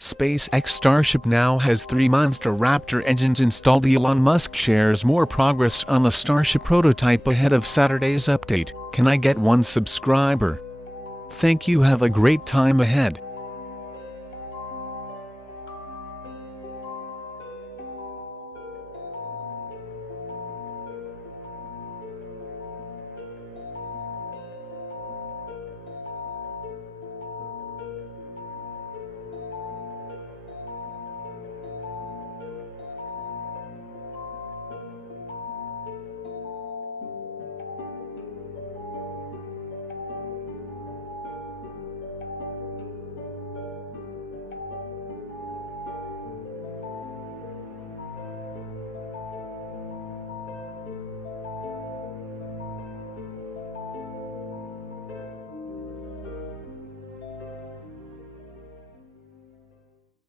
SpaceX Starship now has 3 monster Raptor engines installed. Elon Musk shares more progress on the Starship prototype ahead of Saturday's update. Can I get 1 subscriber? Thank you. Have a great time ahead.